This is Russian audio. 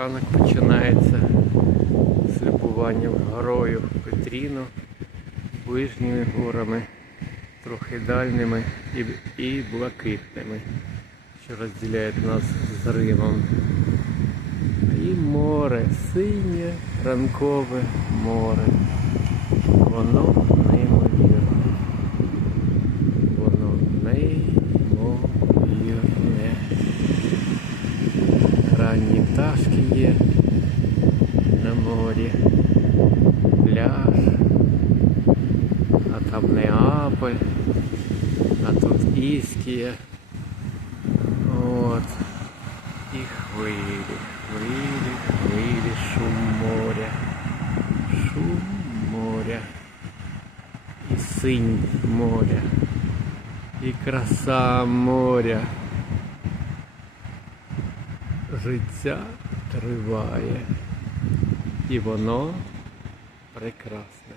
Ранок починається з любуванням горою Петріно, ближніми горами, трохи дальніми і, і блакитними, що розділяють нас з Римом. І море, синє ранкове море. Воно Ранні пташки є на морі, пляж, а там Неаполь, а тут Іскія. От. І хвилі, хвилі, хвилі, шум моря, шум моря, і синь моря, і краса моря. Життя триває, і воно прекрасне.